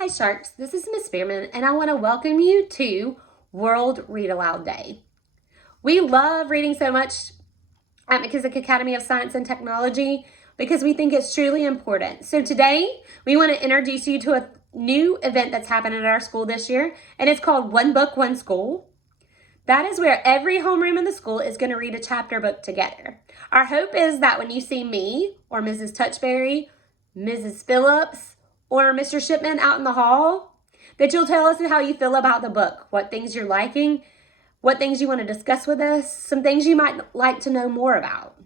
Hi Sharks, this is Miss Spearman and I want to welcome you to World Read Aloud Day. We love reading so much at McKissick Academy of Science and Technology because we think it's truly important. So today we want to introduce you to a new event that's happening at our school this year, and it's called One Book, One School. That is where every homeroom in the school is going to read a chapter book together. Our hope is that when you see me or Mrs. Touchberry, Mrs. Phillips, or Mr. Shipman out in the hall, that you'll tell us how you feel about the book, what things you're liking, what things you want to discuss with us, some things you might like to know more about.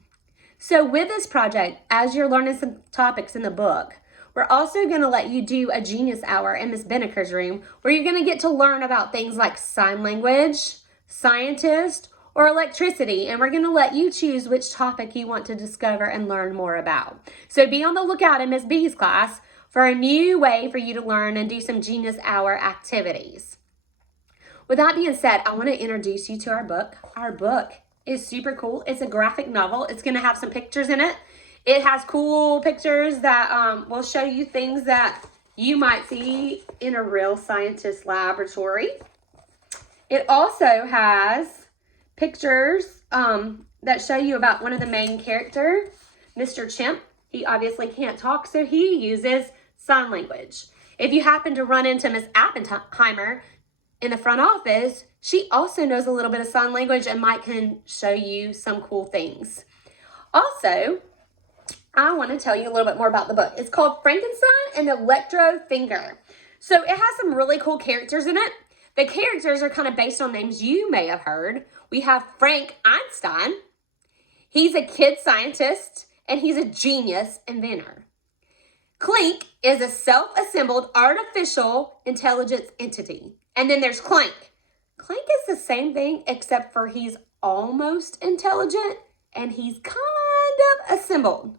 So with this project, as you're learning some topics in the book, we're also going to let you do a Genius Hour in Miss Binniker's room where you're going to get to learn about things like sign language, scientist, or electricity, and we're going to let you choose which topic you want to discover and learn more about. So be on the lookout in Miss B's class for a new way for you to learn and do some Genius Hour activities. With that being said, I want to introduce you to our book. Our book is super cool. It's a graphic novel. It's going to have some pictures in it. It has cool pictures that will show you things that you might see in a real scientist laboratory. It also has pictures that show you about one of the main characters, Mr. Chimp. He obviously can't talk, so he uses sign language. If you happen to run into Miss Appenheimer in the front office, she also knows a little bit of sign language and might can show you some cool things. Also, I want to tell you a little bit more about the book. It's called Frankenstein and the Electro Finger. So it has some really cool characters in it. The characters are kind of based on names you may have heard. We have Frank Einstein. He's a kid scientist and he's a genius inventor. Clink is a self-assembled artificial intelligence entity. And then there's Clank. Clank is the same thing except for he's almost intelligent and he's kind of assembled.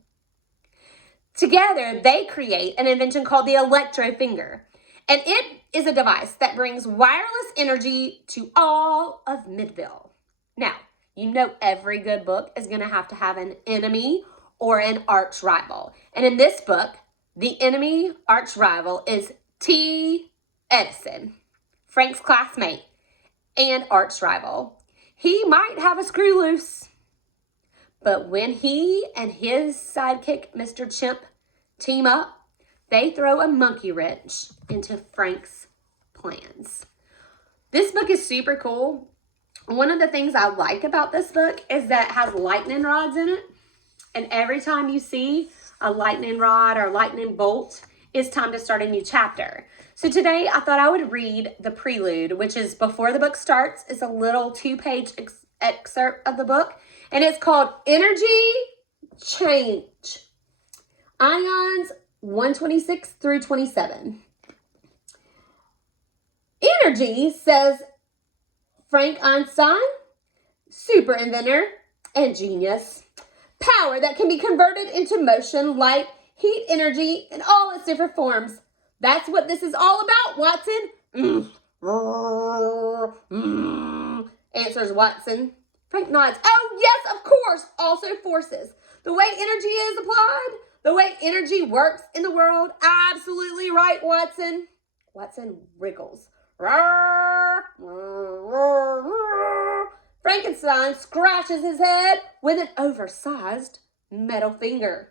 Together, they create an invention called the Electro Finger. And it is a device that brings wireless energy to all of Midville. Now, you know every good book is going to have an enemy or an arch rival. And in this book, the enemy arch rival is T. Edison, Frank's classmate and arch rival. He might have a screw loose, but when he and his sidekick, Mr. Chimp, team up, they throw a monkey wrench into Frank's plans. This book is super cool. One of the things I like about this book is that it has lightning rods in it. And every time you see a lightning rod or lightning bolt, it's time to start a new chapter. So today I thought I would read the prelude, which is before the book starts. It's a little 2-page excerpt of the book. And it's called Energy Change. Ions 126 through 27. Energy, says Frank Einstein, super inventor and genius. Power that can be converted into motion, light, heat, energy, in all its different forms. That's what this is all about, Watson. Answers Watson. Frank nods. Oh, yes, of course. Also forces. The way energy is applied, the way energy works in the world. Absolutely right, Watson. Watson wriggles. Frankenstein scratches his head with an oversized metal finger.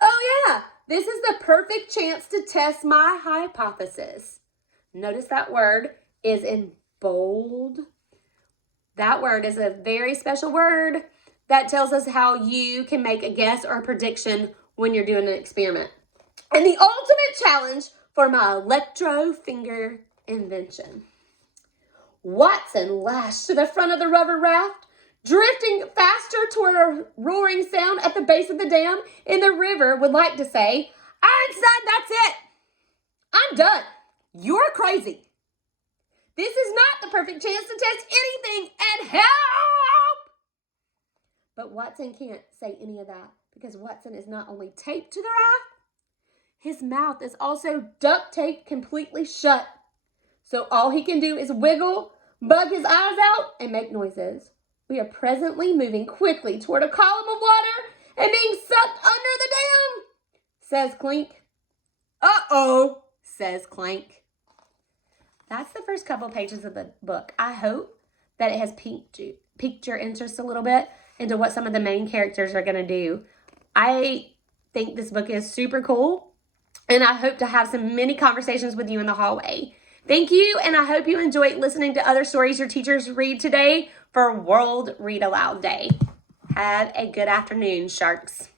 Oh yeah, this is the perfect chance to test my hypothesis. Notice that word is in bold. That word is a very special word that tells us how you can make a guess or a prediction when you're doing an experiment. And the ultimate challenge for my electro finger invention. Watson lashed to the front of the rubber raft, drifting faster toward a roaring sound at the base of the dam, and the river would like to say, Einstein, that's it. I'm done. You're crazy. This is not the perfect chance to test anything, and help! But Watson can't say any of that because Watson is not only taped to the raft, his mouth is also duct taped completely shut. So all he can do is wiggle, bug his eyes out, and make noises. We are presently moving quickly toward a column of water and being sucked under the dam, says Clink. Uh-oh, says Clank. That's the first couple pages of the book. I hope that it has piqued your interest a little bit into what some of the main characters are going to do. I think this book is super cool, and I hope to have some many conversations with you in the hallway. Thank you, and I hope you enjoyed listening to other stories your teachers read today for World Read Aloud Day. Have a good afternoon, sharks.